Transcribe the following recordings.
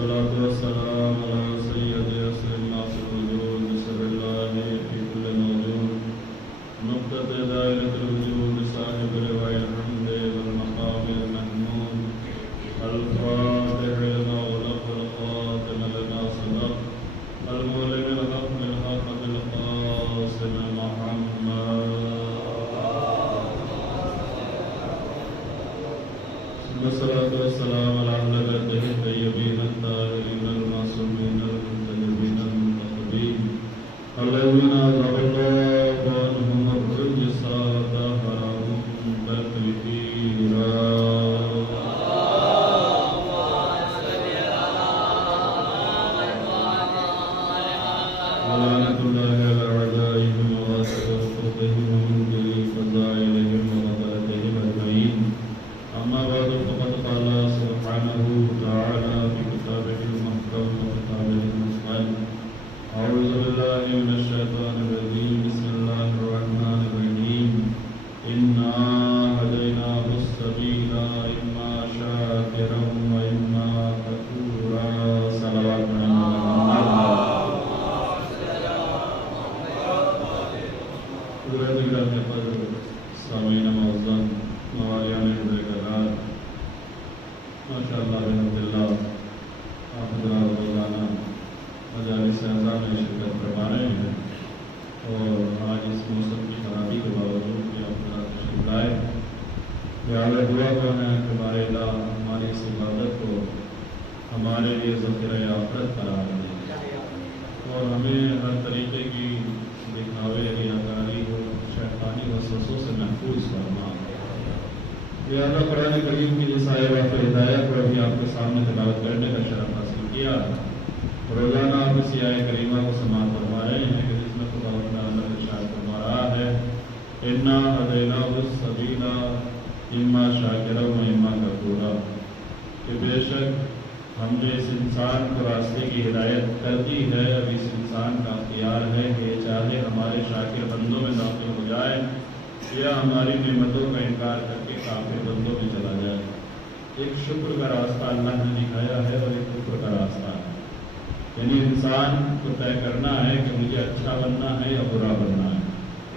والصلاة والسلام على سيد أسر الناس الوجود سر الله في كل موجود نقطة دائرة الوجود صاحب لواء الحمد والمقام المحمود الفاتح لما ولق والخاتم لما سبق المولد الحق بالحق بالقاسم محمد والصلاة والسلام على أهل بيته الطيبين الطاهرين المعصومين المنتجبين المنتخبين الذين أذهب الله عنهم الرجس وطهرهم تطهيرا ولعنة الله على أعدائهم وغاسقهم ومنكر فضائلهم وغفلتهم أجمعين أما بعد فقد قال سبحانه وتعالى في كتابه المحكم وكتابه المسلم أعوذ بالله من الشيطان الرجيم بسم الله الرحمن الرحيم إنا هديناه السبيل إما شاكرا وإما كفورا صلوات سامعین معظم موالیان حضرات ماشاءاللہ الحمدللہ آپ حضرات روزانہ مجالس اعزاز میں شرکت فرما رہے ہیں اور آج اس موسم کی خرابی کے باوجود بھی آپ حضرات تشریف لائے لہٰذا دعا کرنا ہے کہ بار اللہ ہماری اس عبادت کو ہمارے لیے ذخیرہ آخرت قرار دے اور ہمیں ہر طریقے کی دکھاوے ریاکاری ہو شیطانی وسوسوں سے محفوظ فرما لہٰذا قرآن کریم کی جس آیت ہدایت کو ابھی آپ کے سامنے تلاوت کرنے کا شرف حاصل کیا روزانہ آپ اسی آیت کریمہ کو سماعت فرما رہے ہیں کہ جس میں خدا تعالیٰ ارشاد فرما رہا ہے انا ہدیناہ السبیل اما شاکرا و اما کفورا کہ بے شک ہم نے اس انسان کو راستے کی ہدایت کر دی ہے اب اس انسان کا اختیار ہے کہ چاہے ہمارے شاکر بندوں میں داخل ہو جائے یا ہماری نعمتوں کا انکار کر کے کافر بندوں میں چلا جائے ایک شکر کا راستہ اللہ نے دکھایا ہے اور ایک کفر کا راستہ ہے یعنی انسان کو طے کرنا ہے کہ مجھے اچھا بننا ہے یا برا بننا ہے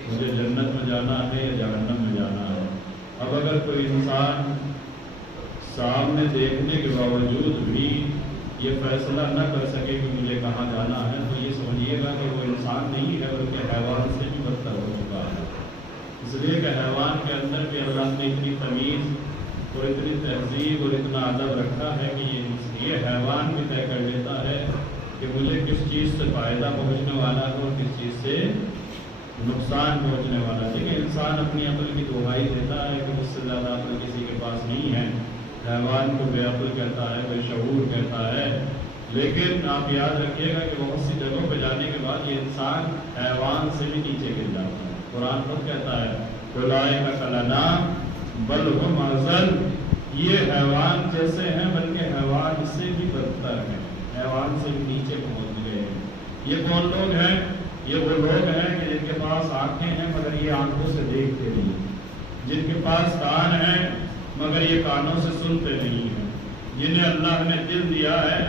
مجھے جنت میں جانا ہے یا جہنم میں جانا ہے اب اگر کوئی انسان سامنے دیکھنے کے باوجود بھی یہ فیصلہ نہ کر سکے کہ مجھے کہاں جانا ہے تو یہ سمجھیے گا کہ وہ انسان نہیں ہے بلکہ حیوان سے بھی بدتر ہو چکا ہے اس لیے کہ حیوان کے اندر بھی اللہ نے اتنی تمیز اور اتنی تہذیب اور اتنا ادب رکھا ہے کہ یہ حیوان بھی طے کر لیتا ہے کہ مجھے کس چیز سے فائدہ پہنچنے والا ہے اور کس چیز سے نقصان پہنچنے والا ہے لیکن انسان اپنی عقل کی دہائی دیتا ہے کہ مجھ سے زیادہ عقل کسی کے پاس نہیں ہے حیوان کو بے عقل کہتا ہے بے شعور کہتا ہے لیکن آپ یاد رکھیے گا کہ بہت سی جگہوں پہ جانے کے بعد یہ انسان حیوان سے بھی نیچے گر جاتا ہے قرآن خود کہتا ہے اولئک کالانعام بل هم اضل یہ حیوان جیسے ہیں بلکہ حیوان سے بھی بدتر ہیں حیوان سے بھی نیچے پہنچ گئے ہیں یہ کون لوگ ہیں یہ وہ لوگ ہیں کہ جن کے پاس آنکھیں ہیں مگر یہ آنکھوں سے دیکھتے نہیں جن کے پاس کان ہیں مگر یہ کانوں سے سنتے نہیں ہیں جنہیں اللہ نے دل دیا ہے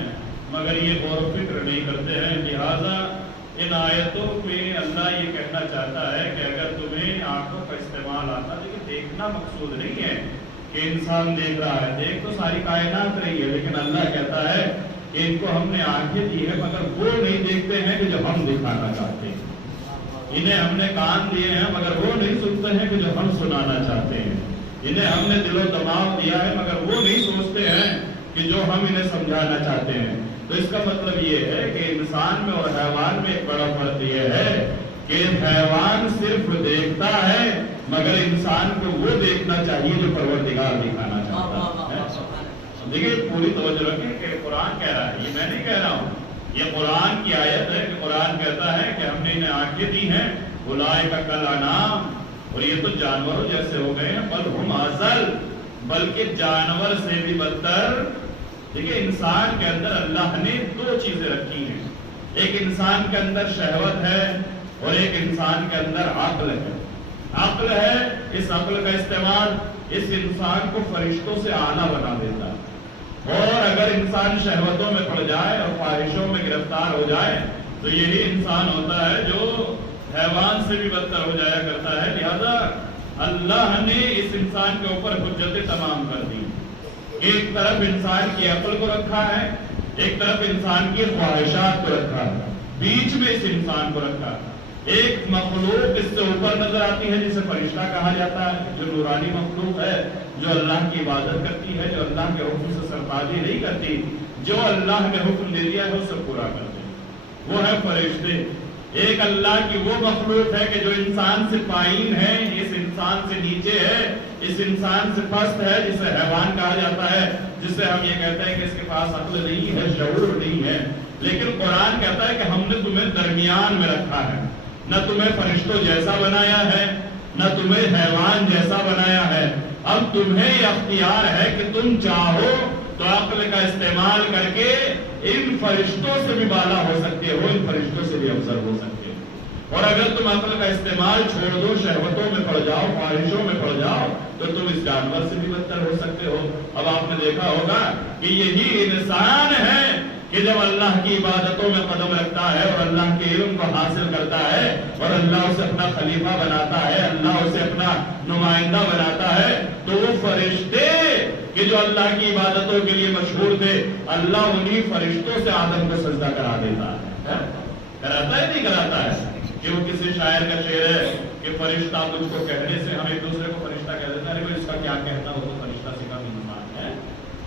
مگر یہ غور و فکر نہیں کرتے ہیں لہذا ان آیتوں میں اللہ یہ کہنا چاہتا ہے کہ اگر تمہیں آنکھوں کا استعمال آتا لیکن دیکھنا مقصود نہیں ہے کہ انسان دیکھ رہا ہے دیکھ تو ساری کائنات رہی ہے لیکن اللہ کہتا ہے کہ ان کو ہم نے آنکھیں دی ہے مگر وہ نہیں دیکھتے ہیں کہ جو ہم دکھانا چاہتے ہیں انہیں ہم نے کان دیے ہیں مگر وہ نہیں سنتے ہیں کہ جو ہم سنانا چاہتے ہیں انہیں ہم نے دل و دماغ دیا ہے مگر وہ نہیں سوچتے ہیں کہ جو ہم انہیں سمجھانا چاہتے ہیں تو اس کا مطلب یہ ہے کہ انسان میں اور حیوان میں ایک بڑا فرق یہ ہے کہ حیوان صرف دیکھتا ہے مگر انسان کو وہ دیکھنا چاہیے جو پروردگار دکھانا چاہتا ہے دیکھیے پوری توجہ رکھیں کہ قرآن کہہ رہا ہے یہ میں نہیں کہہ رہا ہوں یہ قرآن کی آیت ہے کہ قرآن کہتا ہے کہ ہم نے انہیں آنکھیں دی ہیں اولئک کالانعام اور یہ تو جانوروں جیسے ہو گئے ہیں بل ہم اضل بلکہ جانور سے بھی بدتر دیکھیں انسان کے اندر اللہ نے دو چیزیں رکھی ہیں ایک انسان کے اندر شہوت ہے اور ایک انسان کے اندر عقل ہے عقل ہے اس عقل کا استعمال اس انسان کو فرشتوں سے اعلیٰ بنا دیتا ہے اور اگر انسان شہوتوں میں پڑ جائے اور خواہشوں میں گرفتار ہو جائے تو یہی انسان ہوتا ہے جو حیوان سے بھی بدتر ہو جایا کرتا ہے. لہذا اللہ نے اس انسان کے اوپر حجتیں تمام کر دی. ایک طرف انسان کی عقل کو رکھا ہے, ایک طرف انسان کی خواہشات کو رکھا ہے, بیچ میں اس انسان کو رکھا ہے. ایک مخلوق اس سے اوپر نظر آتی ہے جسے فرشتہ کہا جاتا ہے, جو نورانی مخلوق ہے, جو اللہ کی عبادت کرتی ہے, جو اللہ کے حکم سے سرتاجی نہیں کرتی, جو اللہ نے حکم دے دیا ہے اسے پورا کرتے ہیں, وہ ہے فرشتے. ایک اللہ کی وہ مخلوق ہے کہ جو انسان سے پائین ہے, اس انسان سے نیچے ہے, اس انسان سے پست ہے, جسے حیوان کہا جاتا ہے, جسے ہم یہ کہتے ہیں کہ اس کے پاس عقل نہیں ہے, شعور نہیں ہے. لیکن قرآن کہتا ہے کہ ہم نے تمہیں درمیان میں رکھا ہے, نہ تمہیں فرشتوں جیسا بنایا ہے, نہ تمہیں حیوان جیسا بنایا ہے. اب تمہیں یہ اختیار ہے کہ تم چاہو تو عقل کا استعمال کر کے ان فرشتوں سے بھی بالا ہو سکتے ہو, ان فرشتوں سے بھی افضل ہو سکتے ہو. اور اگر تم عقل کا استعمال چھوڑ دو, شہوتوں میں پڑ جاؤ, خواہشوں میں پڑ جاؤ, تو تم اس جانور سے بھی بدتر ہو سکتے ہو. اب آپ نے دیکھا ہوگا کہ یہی انسان ہے کہ جب اللہ کی عبادتوں میں قدم رکھتا ہے اور اللہ کے علم کو حاصل کرتا ہے اور اللہ اسے اپنا خلیفہ بناتا ہے, اللہ اسے اپنا نمائندہ بناتا ہے, تو وہ فرشتے کہ جو اللہ کی عبادتوں کے لیے مشہور تھے, اللہ انہی فرشتوں سے آدم کو سجدہ کرا دیتا ہے. کراتا ہے نہیں کراتا ہے؟ کہ وہ کسی شاعر کا شعر ہے کہ فرشتہ مجھ کو کہنے سے, ہم ایک دوسرے کو فرشتہ کہہ دیتے ہیں, ارے اس کا کیا کہنا, وہ تو فرشتہ سے کم انسان ہے,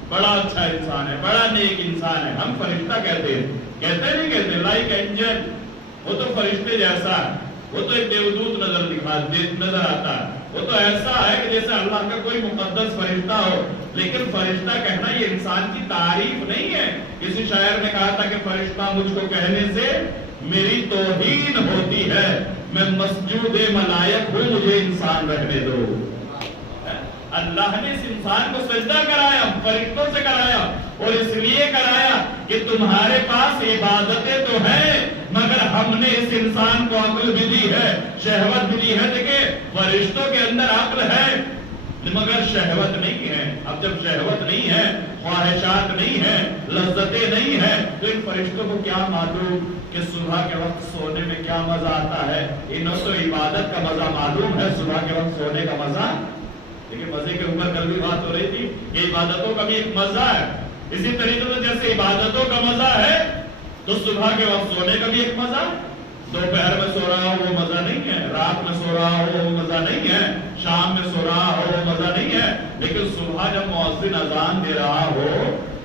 بڑا اچھا انسان ہے, بڑا نیک انسان ہے, ہم فرشتہ کہتے ہیں. کہتے نہیں کہتے لائک اینجل, وہ تو فرشتے جیسا ہے, وہ تو ایک دیودوت نظر آتا ہے, وہ تو ایسا ہے کہ جیسے اللہ کا کوئی مقدس فرشتہ ہو. لیکن فرشتہ کہنا یہ انسان کی تعریف نہیں ہے. کسی شاعر نے کہا تھا کہ فرشتہ مجھ کو کہنے سے میری توہین ہوتی ہے, میں مسجود ملائک ہوں, مجھے انسان رہنے دو. اللہ نے اس انسان کو سجدہ کرایا, فرشتوں سے کرایا, اور اس لیے کرایا کہ تمہارے پاس عبادتیں تو ہیں مگر ہم نے اس انسان کو عقل بھی دی ہے, شہوت بھی دی ہے. دیکھیں فرشتوں کے اندر عقل ہے مگر شہوت نہیں ہے. اب جب شہوت نہیں ہے, خواہشات نہیں ہے, لذتیں نہیں ہے, تو ان فرشتوں کو کیا معلوم کہ صبح کے وقت سونے میں کیا مزہ آتا ہے. انہوں تو عبادت کا مزہ معلوم ہے, صبح کے وقت سونے کا مزہ. لیکن مزے کے اوپر کل بھی بات ہو رہی تھی کہ عبادتوں کا بھی ایک مزہ ہے. اسی طریقے سے جیسے عبادتوں کا مزہ ہے تو صبح کے وقت سونے کا بھی ایک مزہ. دوپہر میں سو رہا ہو وہ مزہ نہیں ہے, رات میں سو رہا ہو وہ مزہ نہیں ہے, شام میں سو رہا ہو وہ مزہ نہیں ہے. لیکن صبح جب مؤذن اذان دے رہا ہو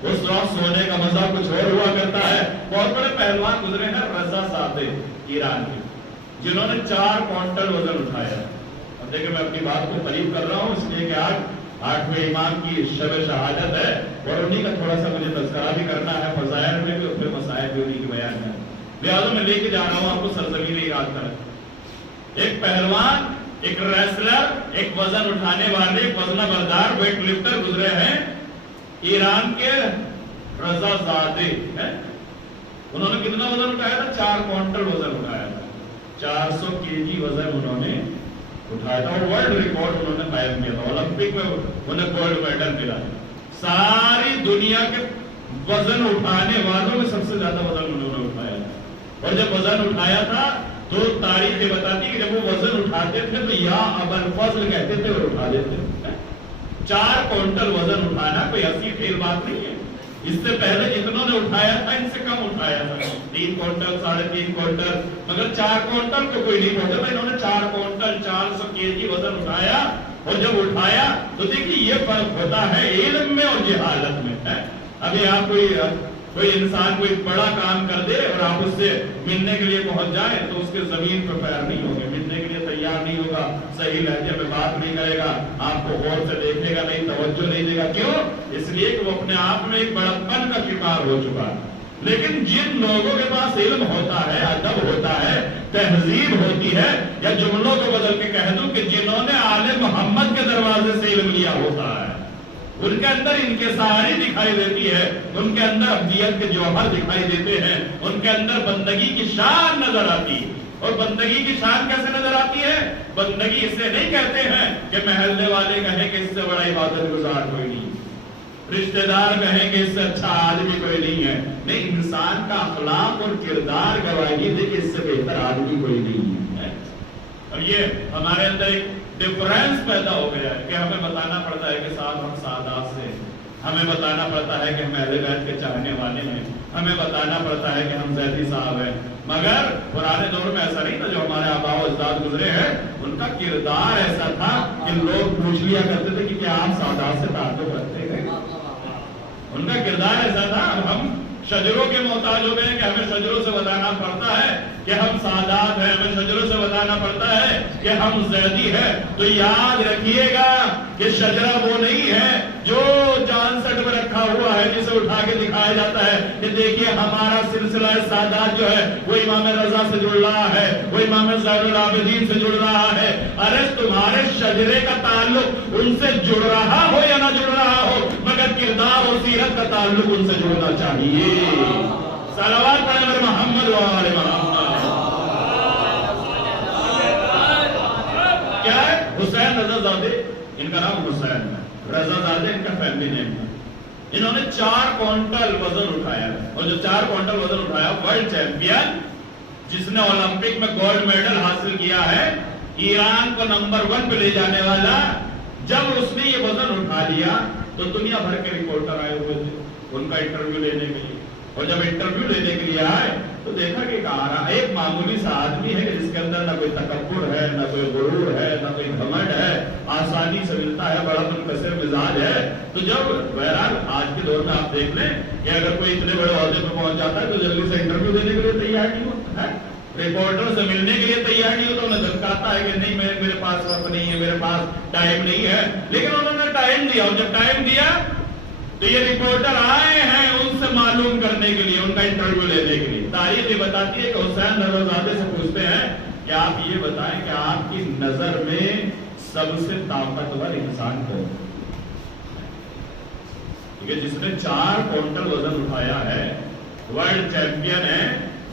اس وقت سونے کا مزہ کچھ اور ہوا کرتا ہے. بہت بڑے پہلوان گزرے ہیں رضا صادق ایران کے, جنہوں نے 4 کوئنٹل وزن اٹھایا. اب دیکھیں میں اپنی بات کو قریب کر رہا ہوں اس لیے کہ آج 8ویں امام کی شب شہادت ہے اور انہی کا تھوڑا سا مجھے تذکرہ بھی کرنا ہے, فضائل میں بھی, پھر مسائل بھی انہی کی بیان ہے. لہٰذا میں لے کے جا رہا ہوں آپ کو سرزمین یاد کر. ایک پہلوان, ایک ریسلر, ایک وزن اٹھانے والے, ایک وزنہ بردار, ویٹ لفٹر گزرے ہیں ایران کے رضا زادے. انہوں نے کتنا وزن اٹھایا تھا؟ 4 کوئنٹل وزن اٹھایا تھا. 400 kg وزن انہوں نے اٹھایا تھا اور ورلڈ ریکارڈ انہوں نے قائم کیا تھا. اولمپک میں انہیں گولڈ میڈل ملا. ساری دنیا کے وزن اٹھانے والوں میں سب سے زیادہ وزن انہوں نے اٹھایا تھا. اور جب وزن اٹھایا تھا تو تاریخ یہ بتاتی کہ جب وہ وزن اٹھاتے تھے تو یا ابو الفضل کہتے تھے اور اٹھا دیتے تھے. 4 کوئنٹل وزن اٹھانا کوئی ایسی ڈھیر بات نہیں ہے. اس سے پہلے جتنوں نے اٹھایا تھا ان سے کم اٹھایا تھا, 3 کوئنٹل, 3.5 کوئنٹل, مگر 4 کوئنٹل کو کوئی نہیں پہنچا. انہوں نے 4 کوئنٹل 400 kg وزن اٹھایا. اور جب اٹھایا تو دیکھیے یہ فرق ہوتا ہے علم میں اور جہالت میں. ابھی آپ کوئی انسان کوئی بڑا کام کر دے اور آپ اس سے ملنے کے لیے پہنچ جائیں تو اس کے زمین پر پیر نہیں ہوگے, ملنے کے لیے تیار نہیں ہوگا, صحیح لہجے میں بات نہیں کرے گا, آپ کو غور سے دیکھے گا نہیں, توجہ نہیں دے گا. کیوں؟ اس لیے کہ وہ اپنے آپ میں ایک بڑپن کا شکار ہو چکا ہے. لیکن جن لوگوں کے پاس علم ہوتا ہے, ادب ہوتا ہے, تہذیب ہوتی ہے, یا جملوں کو بدل کے کہہ دوں کہ جنہوں نے آل محمد کے دروازے سے علم لیا ہوتا ہے, ان کے اندر انکساری دکھائی دیتی ہے, ان کے اندر ابدیت کے جوہر دکھائی دیتے ہیں, ان کے اندر بندگی کی شان نظر آتی ہے. اور بندگی کی شان کیسے نظر آتی ہے؟ بندگی اسے نہیں کہتے ہیں کہ محلے والے کہیں کہ اس سے بڑا عبادت گزار کوئی نہیں. رشتہ دار کہیں کہ اس سے اچھا آدمی کوئی نہیں ہے. نہیں، انسان کا اخلاق اور کردار گواہی دے کہ اس سے بہتر آدمی کوئی نہیں ہے. اب یہ ہمارے اندر ایک ڈفرینس پیدا ہو گیا ہے کہ ہمیں بتانا پڑتا ہے کہ صاحب ہم سادات سے، ہمیں بتانا پڑتا ہے کہ ہم اہل بیت کے چاہنے والے ہیں، ہمیں بتانا پڑتا ہے کہ ہم زیدی صاحب ہیں. مگر پرانے دور میں ایسا نہیں تھا. جو ہمارے آباء و اجداد گزرے ہیں ان کا کردار ایسا تھا کہ لوگ پوچھ لیا کرتے تھے کہ کیا آپ سادات سے تعلق رکھتے ہیں. ان کا کردار ایسا تھا. اب ہم شجروں کے محتاج ہو گئے کہ ہمیں شجروں سے بتانا پڑتا ہے کہ ہم سادات ہیں، ہمیں شجروں سے بتانا پڑتا ہے کہ ہم زیدی ہیں. تو یاد رکھیے گا کہ شجرہ وہ نہیں ہے جو جان سٹ میں رکھا ہوا ہے جسے اٹھا کے دکھایا جاتا ہے کہ دیکھیے ہمارا سلسلہ سادات جو ہے وہ امام رضا سے جڑ رہا ہے، وہ امام زین العابدین سے جڑ رہا ہے. ارے تمہارے شجرے کا تعلق ان سے جڑ رہا ہو یا نہ جڑ رہا ہو، مگر کردار اور سیرت کا تعلق ان سے جڑنا چاہیے. صلوات پڑھیں میرے محمد و آل محمد. کیا ہے؟ حسین رضا زادے، ان کا نام حسین ہے، رضا زادے ان کا فیملی نیم ہے. انہوں نے 4 کوئنٹل وزن اٹھایا ہے، اور جو 4 کوئنٹل وزن اٹھایا ورلڈ چیمپئن جس نے اولمپک میں گولڈ میڈل حاصل کیا ہے، ایران کو نمبر 1 پہ لے جانے والا. جب اس نے یہ وزن اٹھا لیا تو دنیا بھر کے رپورٹر آئے ہوئے تھے ان کا انٹرویو لینے کے لیے. اور جب انٹرویو لینے کے لیے آئے تو دیکھا کہ ایک معمولی سا آدمی ہے کہ جس کے اندر نہ کوئی تکبر ہے، نہ کوئی غرور ہے، نہ کوئی گھمنڈ ہے، آسانی سے ملتا ہے، بڑا منکسر مزاج ہے. تو جب بہرحال آج کے دور میں آپ دیکھ لیں کہ اگر کوئی اتنے بڑے عہدے پہ پہنچ جاتا ہے تو جلدی سے انٹرویو دینے کے لیے تیار نہیں ہوتا ہے، رپورٹر سے ملنے کے لیے تیار نہیں ہوتا. انہیں دھمکاتا ہے کہ نہیں میرے پاس وقت نہیں ہے، میرے پاس ٹائم نہیں ہے. لیکن انہوں نے ٹائم دیا، اور جب ٹائم دیا تو یہ رپورٹر آئے ہیں ان سے معلوم کرنے کے لیے، ان کا انٹرویو لینے کے لیے. تاریخ یہ بتاتی ہے کہ حسین رضا زادے سے پوچھتے ہیں کہ آپ یہ بتائیں کہ آپ کی نظر میں سب سے طاقتور انسان کون ہے؟ جس نے 4 کوئنٹل وزن اٹھایا ہے، ورلڈ چیمپئن ہے،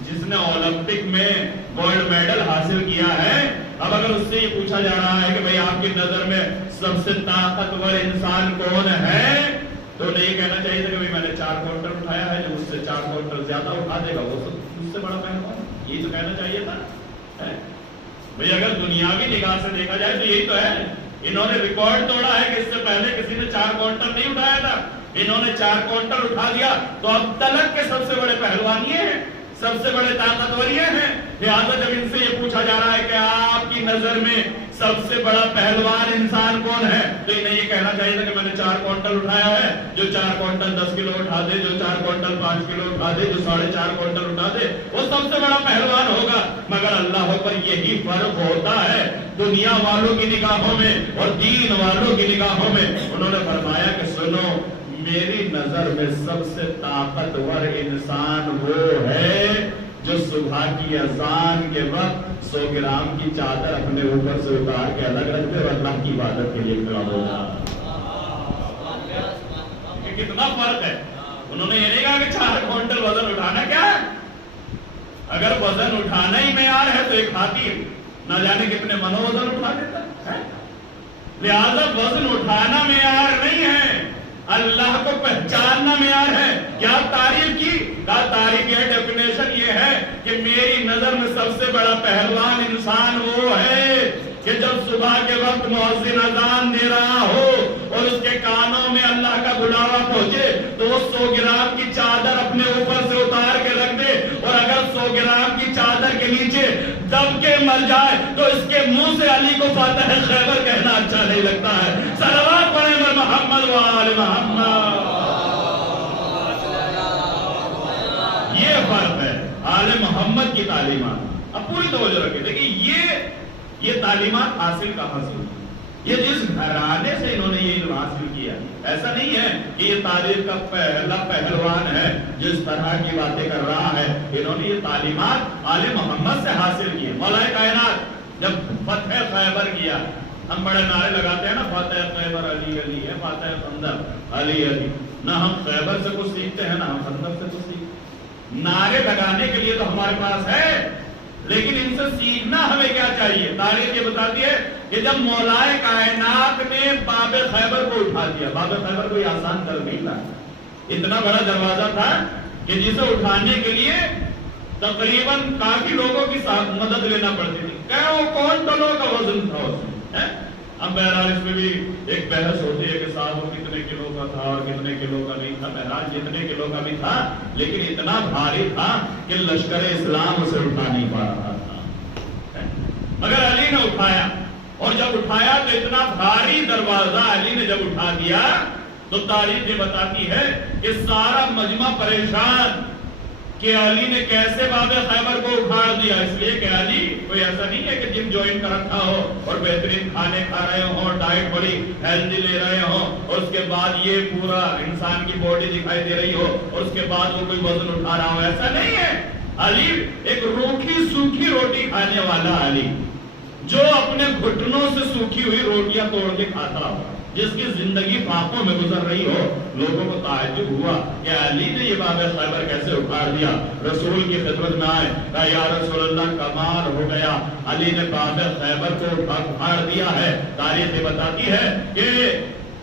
جس نے اولمپک میں گولڈ میڈل حاصل کیا ہے. اب اگر اس سے یہ پوچھا جا رہا ہے کہ بھئی آپ کی نظر میں سب سے طاقتور انسان کون ہے، تو انہیں یہ کہنا چاہیے تھا کہ میں نے 4 کوئنٹل اٹھایا ہے، جو مجھ سے 4 کوئنٹل زیادہ اٹھا دے گا وہ مجھ سے بڑا پہلوان. یہ تو کہنا چاہیے تھا. بھئی اگر دنیاوی نگاہ سے دیکھا جائے تو یہی تو ہے. انہوں نے ریکارڈ توڑا ہے کہ اس سے پہلے کسی نے 4 کوئنٹل نہیں اٹھایا تھا. انہوں نے 4 کوئنٹل اٹھا دیا تو اب تلک کے سب سے بڑے پہلوان یہ ہیں، سب سے بڑے طاقتور یہ ہیں. لہٰذا جب ان سے یہ پوچھا جا رہا ہے کہ آپ کی نظر میں سب سے بڑا پہلوان انسان کون ہے، تو انہیں یہ کہنا چاہیے تھا کہ میں نے 4 کوئنٹل اٹھایا ہے. جو 4 کوئنٹل 10 کلو اٹھا دے، جو 4 کوئنٹل 5 کلو اٹھا دے، جو 4.5 کوئنٹل اٹھا دے، وہ سب سے بڑا پہلوان ہوگا. مگر اللہ پر یہی فرق ہوتا ہے دنیا والوں کی نگاہوں میں اور دین والوں کی نگاہوں میں. انہوں نے فرمایا کہ سنو، میری نظر میں سب سے طاقتور انسان وہ ہے جو صبح کی اذان کے وقت 100 گرام کی چادر اپنے اوپر سے اتار کے الگ رکھ دے اور اللہ کی عبادت کے لیے کھڑا ہوگا. کتنا فرق ہے. انہوں نے یہ نہیں کہا کہ 4 کوئنٹل وزن اٹھانا کیا ہے. اگر وزن اٹھانا ہی معیار ہے تو ایک ہاتھی نہ جانے کتنے منو وزن اٹھا دیتا ہے. لہذا وزن اٹھانا معیار نہیں ہے، اللہ کو پہچاننا معیار ہے. کیا تعریف کی؟ تعریف یہ ڈیفینیشن یہ ہے کہ میری نظر میں سب سے بڑا پہلوان انسان وہ ہے کہ جب صبح کے وقت مؤذن اذان دے رہا ہو اور اس کے کانوں میں اللہ کا بلاوا پہنچے تو وہ 100 گرام کی چادر اپنے اوپر سے اتار کے رکھ دے، اور اگر 100 گرام کی چادر کے نیچے دب کے مر جائے تو اس کے منہ سے علی کو فاتح خیبر کہنا اچھا نہیں لگتا ہے. صلوات پڑھیں مر محمد و آل محمد. یہ فرق ہے آل محمد کی تعلیمات. اب پوری توجہ رکھیں. دیکھیں یہ تعلیمات حاصل کہاں سے ہوئی؟ یہ جس گھرانے سے انہوں نے یہ علم حاصل کیا، ایسا نہیں ہے کہ یہ تاریخ کا پہلا پہلوان ہے جس طرح کی باتیں کر رہا ہے. انہوں نے یہ تعلیمات آل محمد سے حاصل کی. مولا کائنات جب فتح خیبر کیا، ہم بڑے نعرے لگاتے ہیں نا، فتح خیبر علی علی ہے، فتح خندق علی علی. نہ ہم خیبر سے کچھ سیکھتے ہیں نہ ہم خندق سے کچھ سیکھتے. نعرے لگانے کے لیے تو ہمارے پاس ہے، لیکن ان سے سیکھنا ہمیں کیا چاہیے. تاریخ یہ بتاتی ہے کہ جب مولائے کائنات نے باب خیبر کو اٹھا دیا، باب خیبر کوئی آسان در نہیں تھا، اتنا بڑا دروازہ تھا کہ جسے اٹھانے کے لیے تقریباً کافی لوگوں کی مدد لینا پڑتی تھی، کون ٹنوں کا وزن تھا اس میں۔ اب بہرحال اس میں بھی ایک بحث ہوتی ہے کہ صاحب وہ کتنے کلو کا تھا اور کتنے کلو کا نہیں تھا، بہرحال جتنے کلو کا بھی تھا لیکن اتنا بھاری تھا کہ لشکر اسلام اسے اٹھا نہیں پا رہا تھا، مگر علی نے اٹھایا، اور جب اٹھایا تو اتنا بھاری دروازہ علی نے جب اٹھا دیا تو تاریخ یہ بتاتی ہے کہ سارا مجمع پریشان کہ علی نے کیسے باب خیبر کو اکھاڑ دیا، اس لیے کہ علی کوئی ایسا نہیں ہے کہ جم جوائن کر رکھا ہو اور بہترین کھانے کھا رہے ہوں، ڈائٹ بڑی ہیلدی لے رہے ہوں، اور اس کے بعد یہ پورا انسان کی باڈی دکھائی دے رہی ہو اور اس کے بعد وہ کوئی وزن اٹھا رہا ہو، ایسا نہیں ہے۔ علی ایک روکھی سوکھی روٹی کھانے والا علی، جو اپنے گھٹنوں سے سوکھی ہوئی روٹیاں توڑ کے کھاتا ہو، جس کی زندگی فاقوں میں گزر رہی ہو، لوگوں کو تعجب ہوا کہ علی نے یہ باب خیبر کیسے اکھاڑ دیا۔ رسول کی خدمت میں آئے، کہا یا رسول اللہ کمال ہو گیا، علی نے باب خیبر کو اکھاڑ دیا ہے۔ تاریخ یہ بتاتی ہے کہ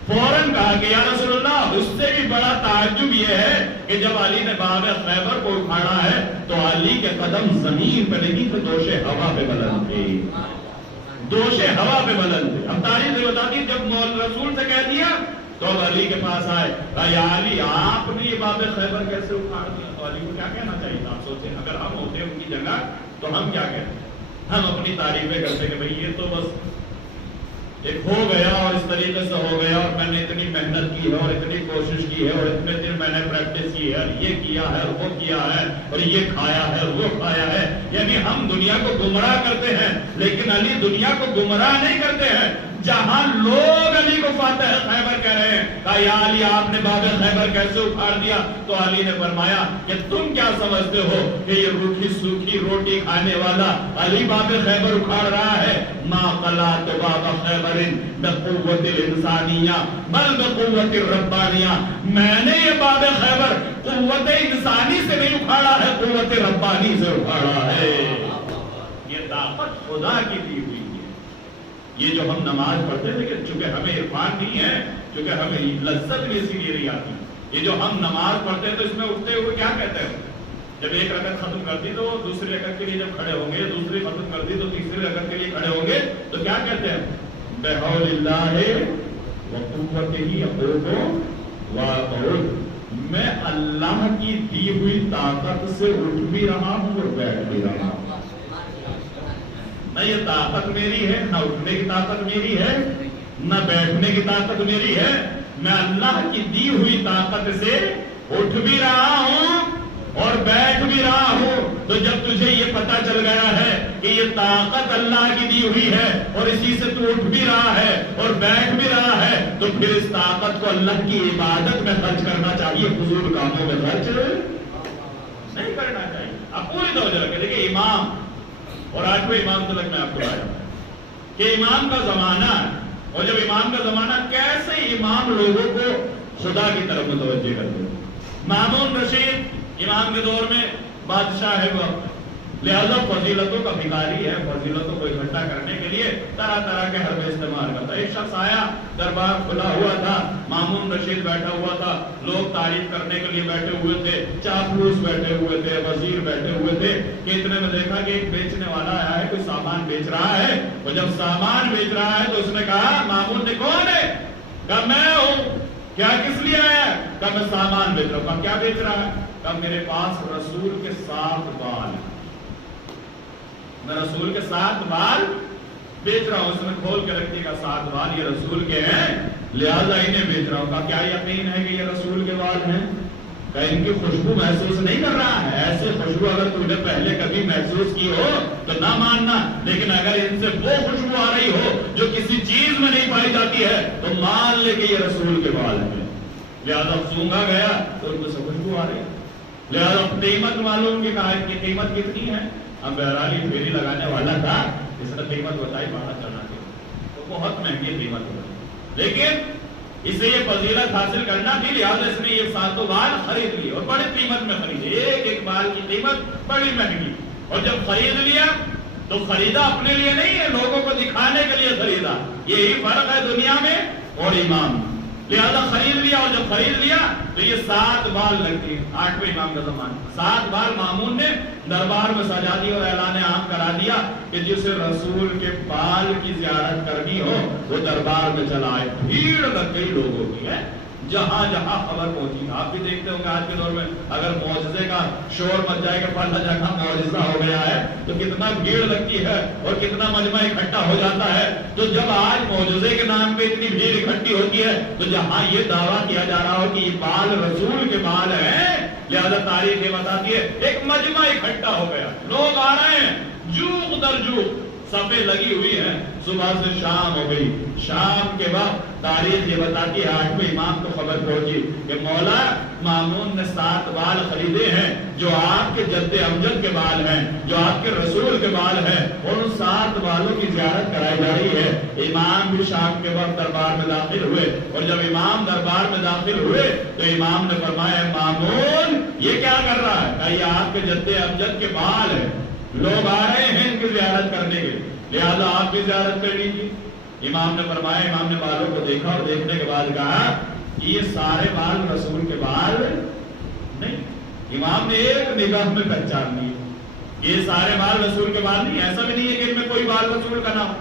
فوراً کہا کہ یا رسول اللہ، اس سے بھی بڑا تعجب یہ ہے کہ جب علی نے باب خیبر کو اکھاڑا ہے تو علی کے قدم زمین پہ نہیں تھے، دوش ہوا پہ بلند تھے، دوش ہوا پہ بلند تھے۔ اب تاریخ یہ بتاتی جب رسول سے کہہ دیا تو اب علی کے پاس آئے، کہا یا علی آپ نے یہ باب خیبر کیسے اکھاڑ دیا؟ تو علی کو کیا کہنا چاہیے تھا؟ آپ سوچیں اگر ہم ہوتے ان کی جگہ تو ہم کیا کہتے؟ ہم اپنی تعریفیں کرتے کہ بھئی یہ تو بس ایک ہو گیا اور اس طریقے سے ہو گیا، اور میں نے اتنی محنت کی ہے اور اتنی کوشش کی ہے اور اتنے دن میں نے پریکٹس کی ہے اور یہ کیا ہے اور وہ کیا ہے اور یہ کھایا ہے اور وہ کھایا ہے۔ یعنی ہم دنیا کو گمراہ کرتے ہیں لیکن علی دنیا کو گمراہ نہیں کرتے ہیں۔ جہاں لوگ علی کو فاتح خیبر کہہ رہے ہیں، کہا یا علی آپ نے باب خیبر کیسے اکھاڑ دیا؟ تو علی نے فرمایا کہ تم کیا سمجھتے ہو کہ یہ روکھی سوکھی روٹی کھانے والا علی باب خیبر اکھاڑ رہا ہے؟ ما قلعت باب خیبر بقوت الانسانیہ بل بقوت الربانیہ، میں نے یہ باب خیبر قوت انسانی سے نہیں اکھاڑا ہے، قوت ربانی سے اکھاڑا ہے۔ یہ طاقت خدا کی دی ہوئی ہے۔ یہ جو ہم نماز پڑھتے تھے کہ چونکہ ہمیں عرفان نہیں ہے، چونکہ ہمیں لذت بھی اسی لیے نہیں آتی، یہ جو ہم نماز پڑھتے ہیں تو اس میں اٹھتے ہوئے کیا کہتے ہیں؟ جب ایک رکعت ختم کر دی تو دوسری رکعت کے لیے جب کھڑے ہوں گے، دوسری ختم کر دی تو تیسری رکعت کے لیے کھڑے ہوں گے تو کیا کہتے ہیں؟ بحول اللہ وقوتہ اقوم واقعد، میں اللہ کی دی ہوئی طاقت سے اٹھ بھی رہا ہوں اور بیٹھ بھی رہا ہوں۔ نہ یہ طاقت میری ہے، نہ اٹھنے کی طاقت میری ہے، نہ بیٹھنے کی طاقت میری ہے، میں اللہ کی دی ہوئی طاقت سے اٹھ بھی رہا ہوں اور بیٹھ بھی رہا ہوں۔ تو جب تجھے یہ پتا چل گیا ہے کہ یہ طاقت اللہ کی دی ہوئی ہے اور اسی سے تو اٹھ بھی رہا ہے اور بیٹھ بھی رہا ہے، تو پھر اس طاقت کو اللہ کی عبادت میں خرچ کرنا چاہیے، فضول کاموں میں خرچ نہیں کرنا چاہیے۔ اب پوری توجہ رکھیں، دیکھیں امام، اور آج کوئی امام تلک میں آپ کو آیا کہ امام کا زمانہ ہے، اور جب امام کا زمانہ کیسے امام لوگوں کو خدا کی طرف متوجہ کرتے ہیں۔ مامون رشید امام کے دور میں بادشاہ ہے وہ، لہذا فضیلتوں کا بھکاری ہے، فضیلتوں کو اکٹھا کرنے کے لیے طرح طرح کے حربے استعمال کرتا ہے۔ ایک شخص آیا، دربار کھلا ہوا تھا، مامون رشید بیٹھا ہوا تھا، لوگ تعریف کرنے کے لیے بیٹھے ہوئے تھے، چاپلوس بیٹھے ہوئے تھے، وزیر بیٹھے ہوئے تھے، کہ اتنے میں دیکھا کہ ایک بیچنے والا آیا ہے، کوئی سامان بیچ رہا ہے، اور جب سامان بیچ رہا ہے تو اس نے کہا، مامون نے کون ہے؟ کہا میں ہوں۔ کیا کس لیے آیا ہے؟ کہا میں سامان بیچ رہا ہوں۔ کہا کیا بیچ رہا ہے؟ کہا میرے پاس رسول کے 7 بال، میں رسول کے 7 بال بیچ رہا ہوں۔ اس نے کھول کے رکھ دیا، 7 بال یہ رسول کے ہیں لہذا انہیں بیچ رہا ہوں۔ کہا کیا یقین ہے کہ یہ رسول کے بال ہیں؟ کہ ان کی خوشبو محسوس نہیں کر رہا ہے؟ ایسے خوشبو اگر تم نے پہلے کبھی محسوس کی ہو تو نہ ماننا، لیکن اگر ان سے وہ خوشبو آ رہی ہو جو کسی چیز میں نہیں پائی جاتی ہے تو مان لے کہ یہ رسول کے بال ہیں۔ لہذا سونگا گیا تو ان میں سے خوشبو آ رہی، لہذا قیمت معلوم کی کہا کہ قیمت کتنی ہے؟ اب بہرحال یہ پھیری لگانے والا تھا، اس نے قیمت بتائی 12 چنا کی، تو بہت مہنگی قیمت ہوئی، لیکن اسے یہ فضیلت حاصل کرنا تھی، لہٰذا اس نے یہ 7 بال خرید لی اور بڑی قیمت میں خریدے، ایک ایک بال کی قیمت بڑی مہنگی۔ اور جب خرید لیا تو خریدا اپنے لیے نہیں ہے، لوگوں کو دکھانے کے لیے خریدا. یہی فرق ہے دنیا میں اور امام. لہذا خرید لیا، اور جب خرید لیا تو یہ 7 بال لگتی ہے. 8ویں امام کا زمان 7 بال مامون نے دربار میں سجا دی اور اعلان عام کرا دیا کہ جسے رسول کے بال کی زیارت کرنی ہو وہ دربار میں چلا آئے. بھیڑ لگ گئی لوگوں کی ہے، جہاں جہاں خبر پہنچی. آپ بھی دیکھتے ہوں گے آج کے دور میں اگر معجزے کا شور مچ جائے کہ فلاں جگہ معجزہ ہو گیا ہے تو کتنا بھیڑ لگتی ہے اور کتنا مجمع اکٹھا ہو جاتا ہے. تو جب آج معجزے کے نام پہ اتنی بھیڑ اکٹھی ہوتی ہے تو جہاں یہ دعویٰ کیا جا رہا ہو کہ یہ بال رسول کے بال ہیں، لہذا تاریخ یہ بتاتی ہے ایک مجمع اکٹھا ہو گیا، لوگ آ رہے ہیں، جوق در جوق صفیں لگی ہوئی ہیں. صبح سے شام ہو گئی. شام کے بعد تاریخ یہ بتاتی ہے 8ویں امام کو خبر پہنچی کہ مولا مامون نے 7 بال خریدے ہیں جو آپ کے جد امجد کے بال ہیں، جو آپ کے رسول کے بال ہیں، اور ان 7 بالوں کی زیارت کرائی جا رہی ہے. امام بھی شام کے وقت دربار میں داخل ہوئے، اور جب امام دربار میں داخل ہوئے تو امام نے فرمایا مامون یہ کیا کر رہا ہے؟ کہ یہ آپ کے جد امجد کے بال ہیں، لوگ آ رہے ہیں ان کی زیارت کرنے کے، لہذا آپ بھی زیارت کر لیجیے. امام نے فرمایا، امام نے بالوں کو دیکھا اور دیکھنے کے بعد کہا کہ یہ سارے بال رسول کے بال نہیں. امام نے ایک نگاہ میں پہچان لی یہ سارے بال رسول کے بال نہیں. ایسا بھی نہیں ہے کہ ان میں کوئی بال رسول کا نہ ہو.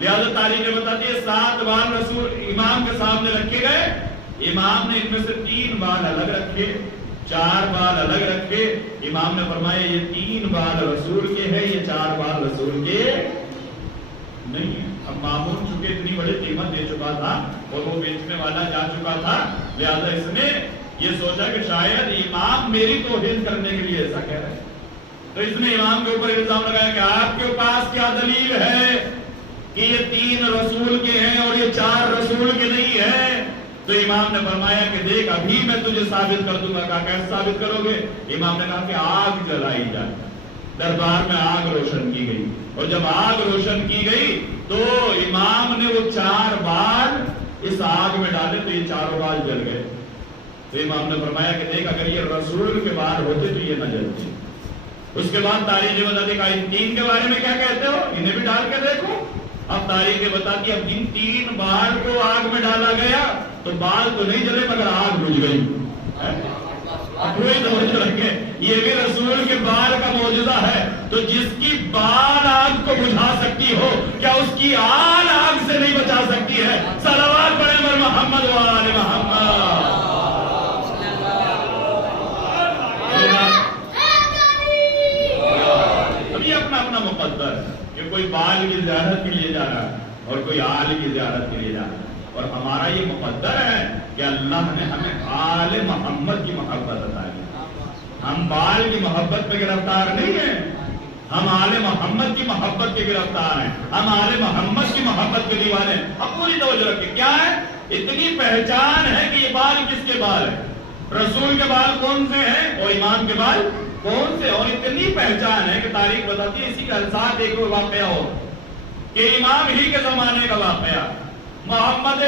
لہذا تاریخ بتاتی ہے 7 بال رسول امام کے سامنے رکھے گئے. امام نے ان میں سے 3 بال الگ رکھے، 4 بال الگ رکھے. امام نے فرمایا یہ 3 بال رسول کے ہیں، یہ 4 بال رسول کے نہیں ہے. اب مامون چونکہ اتنی بڑی قیمت دے چکا تھا اور وہ بیچنے والا جا چکا تھا، لہذا اس نے یہ سوچا کہ شاید امام میری توہین کرنے کے لیے ایسا کہہ رہے ہیں. تو اس نے امام کے اوپر الزام لگایا کہ آپ کے پاس کیا دلیل ہے کہ یہ 3 رسول کے ہیں اور یہ 4 رسول کے نہیں ہیں؟ تو امام نے فرمایا کہ دیکھ ابھی میں تجھے ثابت کر دوں گا. کہا کیسے ثابت کرو گے؟ امام نے کہا کہ آگ جلائی جائے. دربار میں آگ روشن کی گئی، اور جب آگ روشن کی گئی تو امام نے وہ 4 بال اس آگ میں ڈالے تو یہ 4 بال جل گئے. تو امام نے فرمایا کہ دیکھ اگر یہ رسول کے بال ہوتے تو یہ نہ جلتے. اس کے بعد تاریخ بتاتی کہ ان 3 کے بارے میں کیا کہتے ہو، انہیں بھی ڈال کے دیکھو. اب تاریخ بتاتی اب جن 3 بال کو آگ میں ڈالا گیا تو بال تو نہیں جلے مگر آگ بجھ گئی. یہ بھی رسول کے بال کا معجزہ ہے. تو جس کی بال آگ کو بجھا سکتی ہو کیا اس کی آل آگ سے نہیں بچا سکتی ہے؟ صلوات پڑھیں بر محمد و آل محمد. ابھی اپنا اپنا مقدر ہے کہ کوئی بال کی زیارت کے لیے جا رہا ہے اور کوئی آل کی زیارت کے لیے جا رہا ہے. اور ہمارا یہ مقدر ہے کہ اللہ نے ہمیں آل محمد کی محبت عطا کی. ہم بال کی محبت پہ گرفتار نہیں ہیں، ہم آل محمد کی محبت کے گرفتار ہیں. ہم آل محمد کی محبت کے دیوانے ہیں. اب پوری توجہ رکھیں. کیا ہے؟ اتنی پہچان ہے کہ یہ بال کس کے بال ہیں، رسول کے بال کون سے ہیں اور امام کے بال کون سے. اور اتنی پہچان ہے کہ تاریخ بتاتی ہے اسی کا ساتھ ایک واقعہ ہو کہ امام ہی کے زمانے کا واقعہ. محمد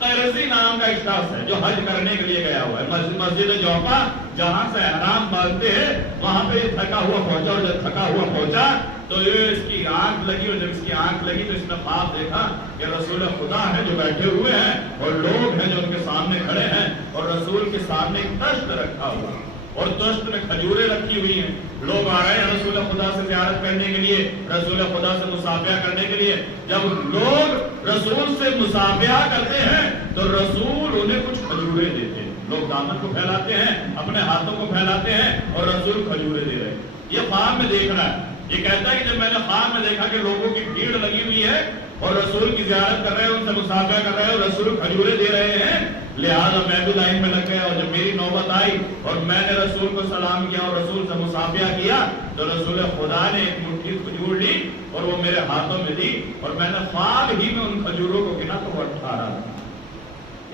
قیرزی نام کا ایک شخص ہے جو حج کرنے کے لیے گیا ہوا ہے. مسجد جوفا جہاں سے احرام باندھتے ہیں وہاں پہ تھکا ہوا پہنچا، اور جب تھکا ہوا پہنچا تو اس کی آنکھ لگی، اور جب اس کی آنکھ لگی تو اس نے خواب دیکھا کہ رسول خدا ہے جو بیٹھے ہوئے ہیں اور لوگ ہیں جو ان کے سامنے کھڑے ہیں، اور رسول کے سامنے ایک تشت رکھا ہوا اور تشت میں کھجوریں رکھی ہوئی ہیں. لوگ آ رہے ہیں رسول خدا سے زیارت کرنے کے لیے، رسول خدا سے مصافحہ کرنے کے لیے. جب لوگ رسول سے مصافحہ کرتے ہیں تو رسول انہیں کچھ کھجوریں دیتے ہیں. لوگ دامن کو پھیلاتے ہیں، اپنے ہاتھوں کو پھیلاتے ہیں اور رسول کھجوریں دے رہے ہیں. یہ خواب میں دیکھ رہا ہے. یہ کہتا ہے کہ جب میں نے خواب میں دیکھا کہ لوگوں کی بھیڑ لگی ہوئی ہے اور رسول کی زیارت کر رہے ہیں، ان سے مصافحہ کر رہے ہیں اور رسول کھجوریں دے رہے ہیں، لہذا میں بھی لائن میں لگ گیا. اور جب میری نوبت آئی اور میں نے رسول کو سلام کیا اور رسول سے مصافحہ کیا تو رسول خدا نے ایک مٹھی کھجور لی اور وہ میرے ہاتھوں میں دی، اور میں نے خواب ہی میں ان کھجوروں کو گنا تو وہ 18 تھا.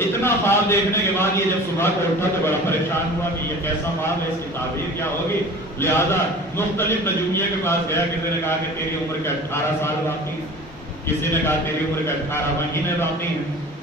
اتنا خواب دیکھنے کے بعد یہ جب صبح کو اٹھا تو بڑا پریشان ہوا کہ یہ کیسا خواب ہے، اس کی تعبیر کیا ہوگی. لہذا مختلف نجومیہ کے پاس گیا. کسی نے کہا کہ تیری عمر کے 18 سال باقی ہیں، کسی نے کہا تیری عمر کے 18 مہینے باقی ہیں،